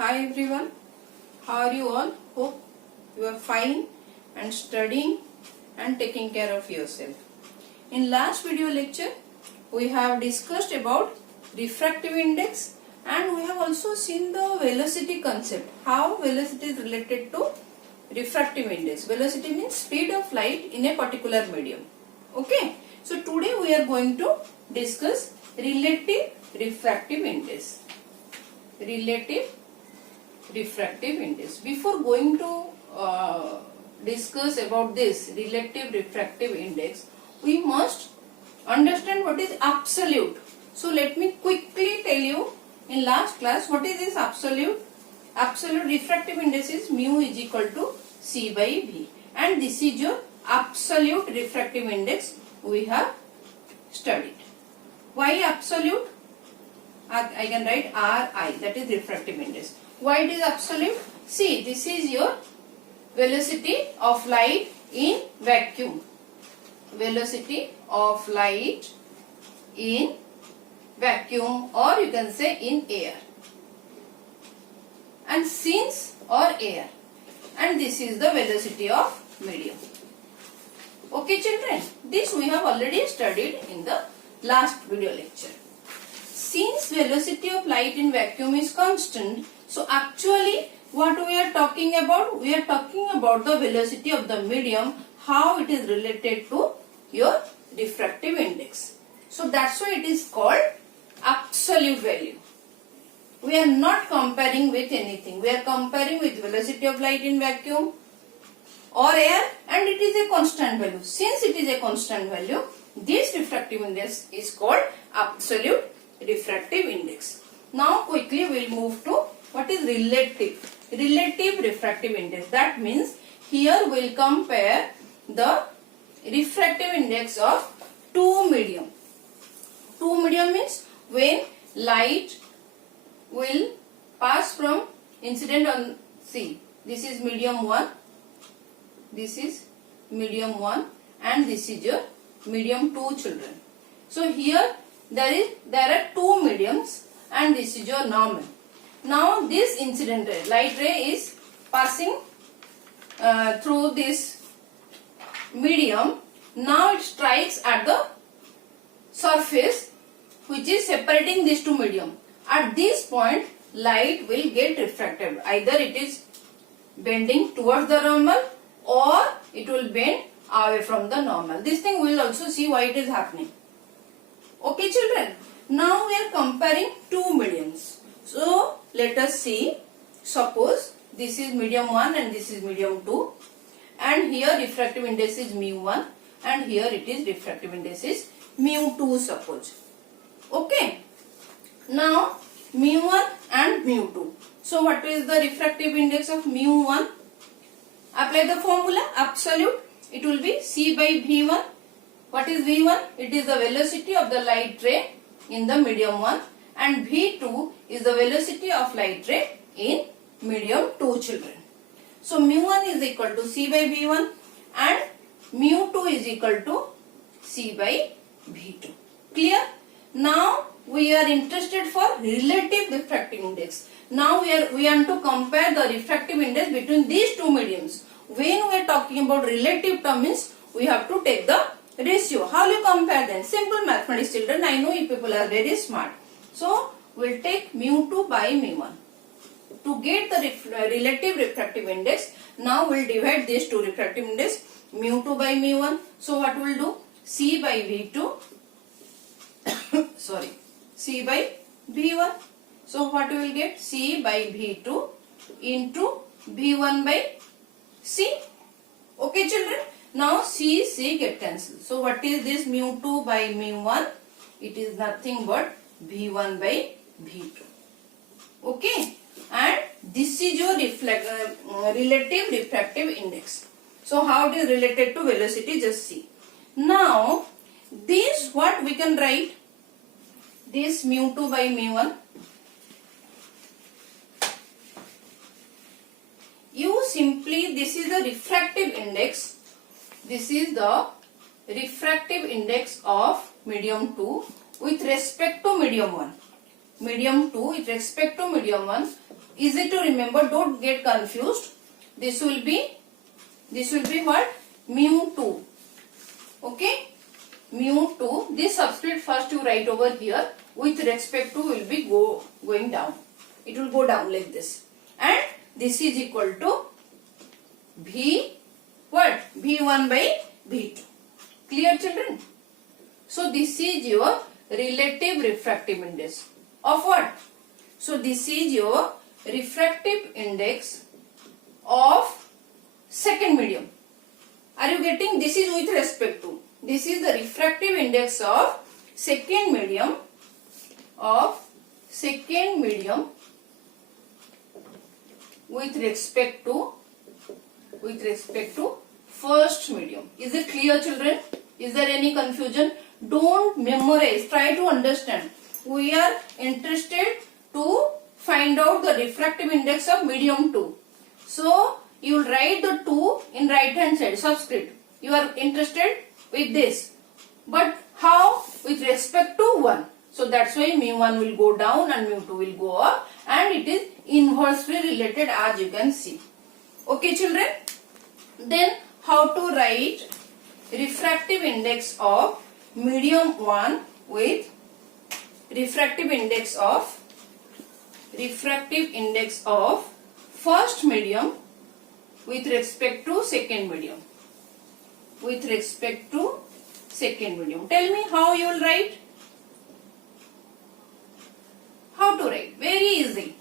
Hi everyone, how are you all? Hope you are fine and studying and taking care of yourself. In last video lecture, we have discussed about refractive index and we have also seen the velocity concept. How velocity is related to refractive index. Velocity means speed of light in a particular medium. Okay, so today we are going to discuss relative refractive index. Relative refractive index. Before going to discuss about this relative refractive index, we must understand what is absolute. So let me quickly tell you in last class what is this absolute. Absolute refractive index is mu is equal to C by V, and this is your absolute refractive index we have studied. Why absolute? I can write Ri, that is refractive index. Why it is absolute? See, this is your velocity of light in vacuum. Velocity of light in vacuum, or you can say in air. And since or air. And this is the velocity of medium. Okay children, this we have already studied in the last video lecture. Since velocity of light in vacuum is constant, so actually what we are talking about? We are talking about the velocity of the medium, how it is related to your refractive index. So that's why it is called absolute value. We are not comparing with anything. We are comparing with velocity of light in vacuum or air, and it is a constant value. Since it is a constant value, this refractive index is called absolute refractive index. Now quickly we will move to what is relative. Relative refractive index. That means here we will compare the refractive index of two medium. Two medium means when light will pass from incident on C. This is medium 1. This is medium 1 and this is your medium 2 children. So here there are two mediums and this is your normal. Now this incident ray, light ray is passing through this medium. Now it strikes at the surface which is separating these two medium. At this point light will get refracted. Either it is bending towards the normal or it will bend away from the normal. This thing we will also see why it is happening. Okay children, now we are comparing two mediums. So let us see, suppose this is medium 1 and this is medium 2, and here refractive index is mu1 and here it is refractive index is mu2 suppose. Okay, now mu1 and mu2. So what is the refractive index of mu1? Apply the formula absolute, it will be C by V1. What is V1? It is the velocity of the light ray in the medium 1, and V2 is the velocity of light ray in medium 2 children. So mu1 is equal to C by V1 and mu2 is equal to C by V2. Clear? Now we are interested for relative refractive index. Now we want to compare the refractive index between these two mediums. When we are talking about relative term means we have to take the ratio. How will you compare them? Simple mathematics children. I know you people are very smart. So we will take mu2 by mu1. To get the relative refractive index, now we will divide these two refractive index, mu2 by mu1. So what we will do? C by V2, sorry, C by V1. So what we will get? C by V2 into V1 by C. Okay children. Now C get cancelled. So what is this mu2 by mu1? It is nothing but V1 by V2. Okay. And this is your relative refractive index. So how it is related to velocity, just see. Now this what we can write? This mu2 by mu1. You simply, this is the refractive index. This is the refractive index of medium 2 with respect to medium 1. medium 2 with respect to medium 1. Easy to remember, don't get confused. This will be what? Mu 2. Okay? Mu 2. This subscript first you write over here with respect to will be going down. It will go down like this. And this is equal to V what? V1 by V2. Clear, children? So this is your relative refractive index of what? So this is your refractive index of second medium. Are you getting? This is with respect to. This is the refractive index of second medium with respect to first medium. Is it clear, children? Is there any confusion? Don't memorize. Try to understand. We are interested to find out the refractive index of medium 2. So, you will write the 2 in right hand side, subscript. You are interested with this. But how? With respect to 1. So, that's why mu1 will go down and mu2 will go up. And it is inversely related as you can see. Okay, children? Then, how to write refractive index of medium 1 with refractive index of first medium with respect to second medium. Tell me how you will write. How to write? Very easy.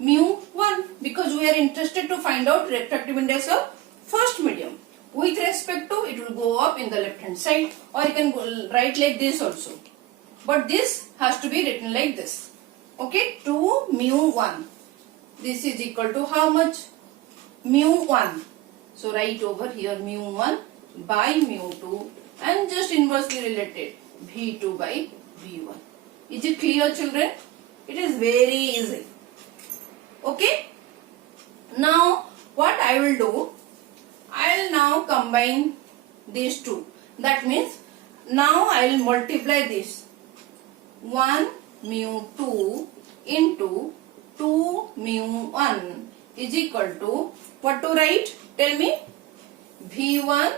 Mu1, because we are interested to find out refractive index of first medium. With respect to, it will go up in the left hand side, or you can write like this also. But this has to be written like this. Okay, 2 mu1. This is equal to how much? Mu1. So write over here mu1 by mu2 and just inversely related V2 by V1. Is it clear, children? It is very easy. Okay. Now what I will do? I will now combine these two. That means now I will multiply this. 1 mu2 into 2 mu1 is equal to what to write? Tell me. V1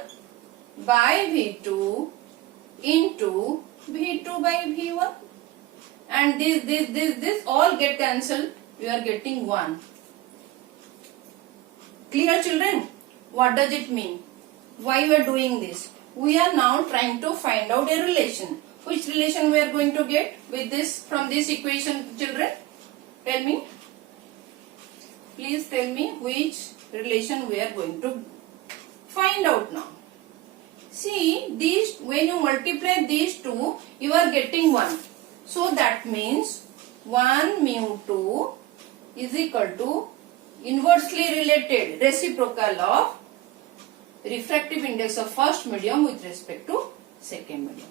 by V2 into V2 by V1. And this all get cancelled. You are getting 1. Clear, children? What does it mean? Why we are doing this? We are now trying to find out a relation. Which relation we are going to get with this from this equation, children? Tell me. Please tell me which relation we are going to find out now. See, these when you multiply these two, you are getting 1. So that means 1 mu2 is equal to inversely related reciprocal of refractive index of first medium with respect to second medium.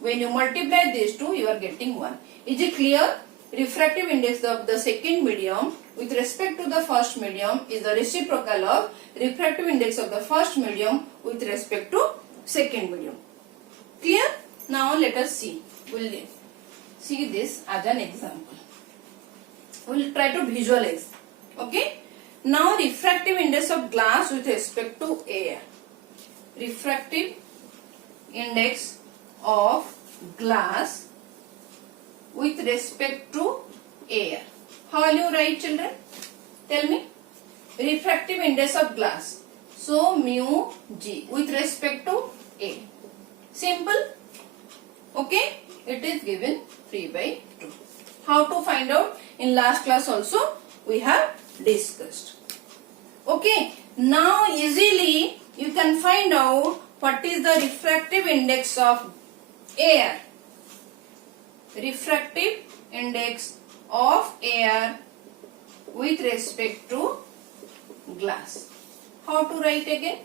When you multiply these two, you are getting 1. Is it clear? Refractive index of the second medium with respect to the first medium is the reciprocal of refractive index of the first medium with respect to second medium. Clear? Now let us see. We'll see this as an example. We'll try to visualize. Okay? Now refractive index of glass with respect to air. Refractive index of glass with respect to air. How will you write, children? Tell me. Refractive index of glass. So mu g with respect to A. Simple. Okay? It is given 3 by 2. How to find out? In last class also we have discussed. Okay? Now easily you can find out what is the refractive index of air. Refractive index of air with respect to glass. How to write again?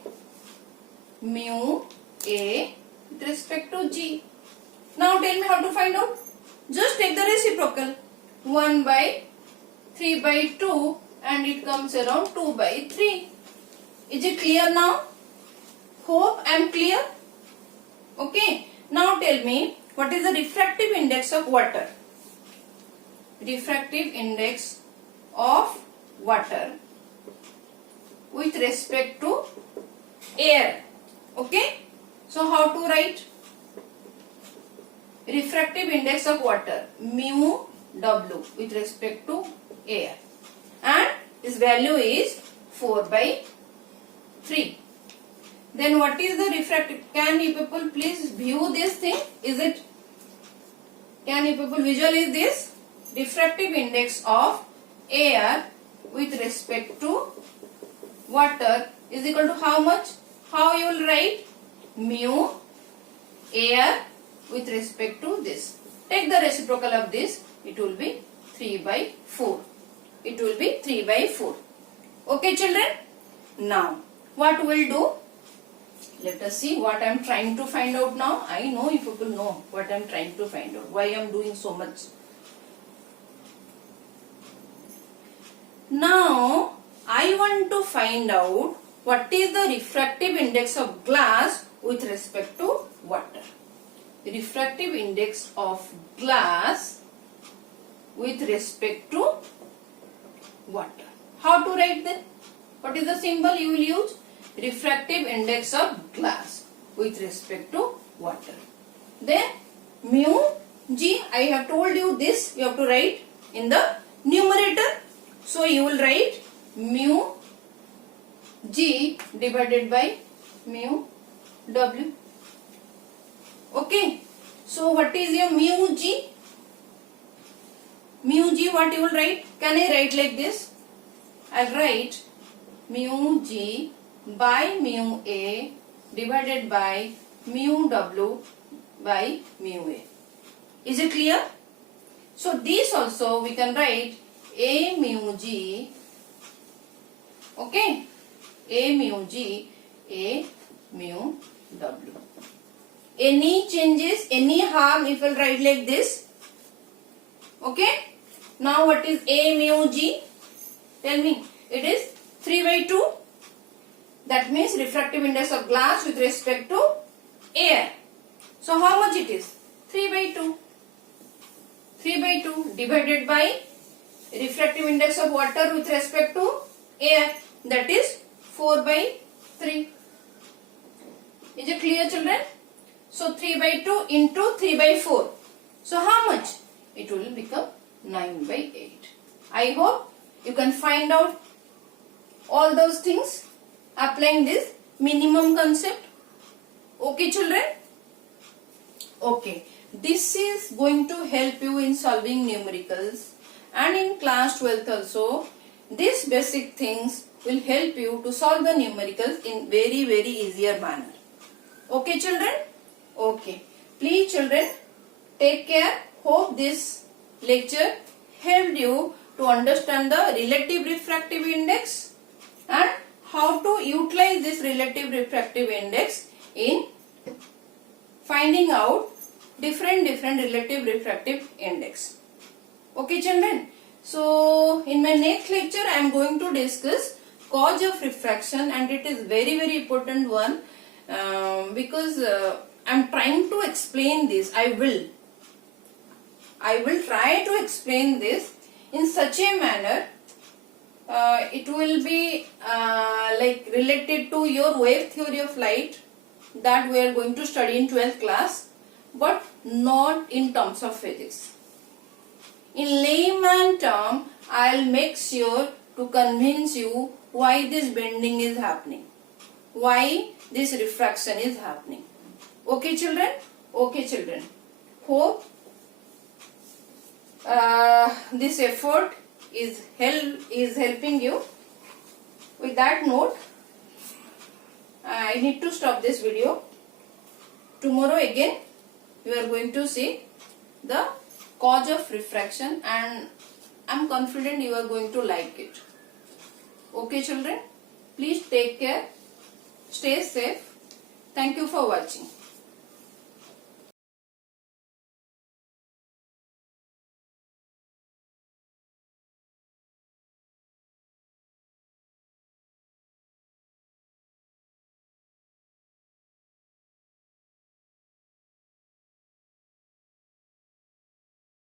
Mu A with respect to G. Now tell me how to find out. Just take the reciprocal. 1 by 3 by 2 and it comes around 2 by 3. Is it clear now? Hope I am clear. Okay. Now tell me what is the refractive index of water. refractive index of water with respect to air. Okay. So how to write? Refractive index of water mu W with respect to air, and this value is 4/3. Then what is the refractive? Can you people please view this thing? Is it? Can you people visualize this? Refractive index of air with respect to water is equal to how much? How you will write? Mu air with respect to this. Take the reciprocal of this. It will be 3/4. It will be 3/4. Okay, children? Now, what we'll do? Let us see what I am trying to find out now. I know you people know what I am trying to find out. Why I am doing so much. Now, I want to find out what is the refractive index of glass with respect to water. Refractive index of glass with respect to water. How to write that? What is the symbol you will use? Refractive index of glass with respect to water. Then mu G, I have told you this, you have to write in the numerator. So you will write mu G divided by mu W. Okay. So what is your mu G? Mu G, what you will write? Can I write like this? I'll write mu G by mu A divided by mu W by mu A. Is it clear? So this also we can write A mu G. Okay. A mu G, A mu W. Any changes, any harm if we'll write like this? Okay. Now what is A mu G? Tell me. It is 3/2. That means refractive index of glass with respect to air. So how much it is? 3/2. 3/2 divided by refractive index of water with respect to air. That is 4/3. Is it clear, children? So 3/2 into 3/4. So how much? It will become 9/8. I hope you can find out all those things applying this minimum concept. Okay, children? Okay. This is going to help you in solving numericals, and in class 12th also. These basic things will help you to solve the numericals in very easier manner. Okay, children? Okay. Please, children, take care. Hope this lecture helped you to understand the relative refractive index and how to utilize this relative refractive index in finding out different relative refractive index. Okay, children? So, in my next lecture, I am going to discuss cause of refraction, and it is very important one because I am trying to explain this. I will try to explain this in such a manner it will be like related to your wave theory of light that we are going to study in 12th class, but not in terms of physics. In layman term, I will make sure to convince you why this bending is happening, why this refraction is happening. Okay, children? Okay, children. Hope this effort is helping you. With that note, I need to stop this video. Tomorrow again we are going to see the cause of refraction, and I am confident you are going to like it. Okay, children? Please take care. Stay safe. Thank you for watching.